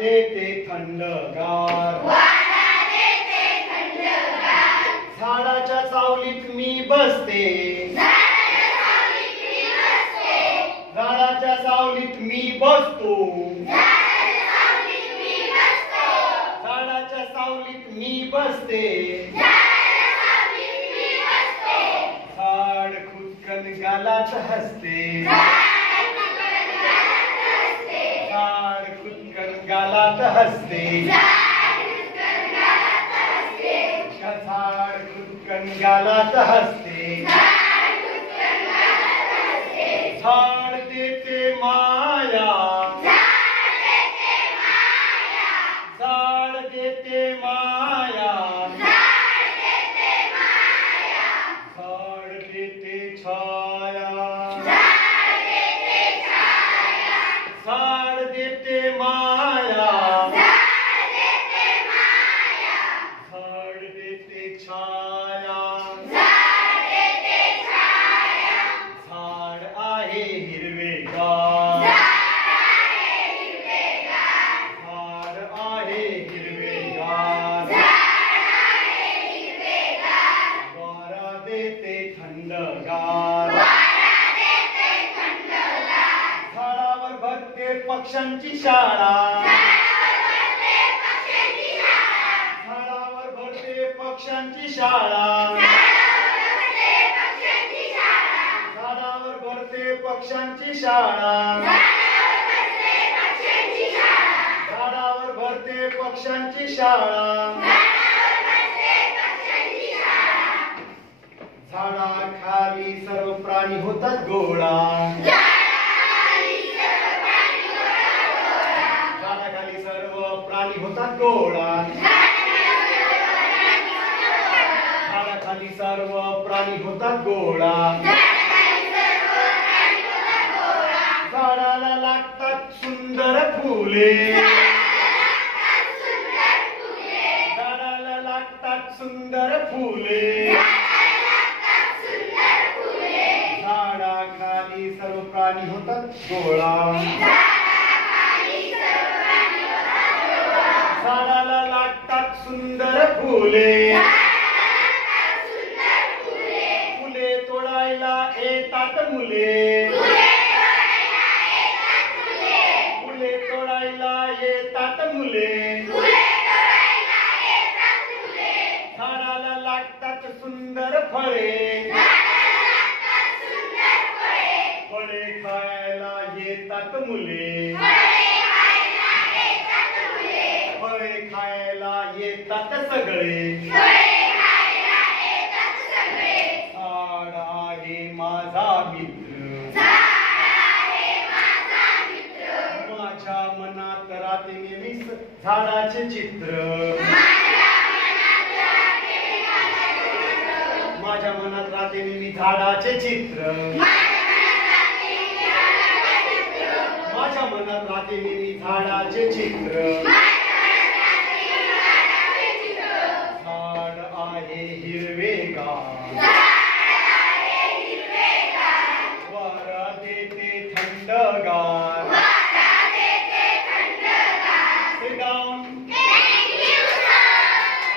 देते थंडगार, झाडाच्या सावलीत मी बसते, झाडाच्या सावलीत मी बसतो, झाडाच्या सावलीत मी बसते, झाड खुदकन गालात हसते, झाड खुदकन गालात हसते, झाड खुदकन गालात हसते, झाड देते माया, झाड देते माया, झाड देते छाया, झाड देते माया, झाड देते छाया, झाड आहे हिरवेगार, झाड आहे हिरवेगार, वारा देते थंडगार, झाडावर भरते पक्ष्यांची शाळा, झाडावर भरते पक्ष्यांची शाळा, झाडावर भरते पक्ष्यांची शाळा, झाडावर भरते पक्ष्यांची शाळा, झाडाखाली सर्व प्राणी होतात गोळा, झाडाखाली सर्व प्राणी होतात गोळा, झाडाखाली सर्व प्राणी होतात गोळा, झाडाला लागतात सुंदर फुले, झाडाला लागतात सुंदर फुले, झाडाखाली सर्व प्राणी होतात गोळा, झाडाला लागतात सुंदर फुले, फुले तोडायला येतात मुले, फुले तोडायला येतात मुले, झाडाला लागतात सुंदर फळे, फळे खायला येतात मुले, फळे खायला येतात सगळे, झाड आहे माझा मित्र, माझ्या मनात राहते नेहमी झाडाचे चित्र, माझ्या मनात राहते नेहमी झाडाचे चित्र, माझ्या मनात राहते नेहमी झाडाचे चित्र, झाड आहे हिरवेगार, वारा देते थंडगार,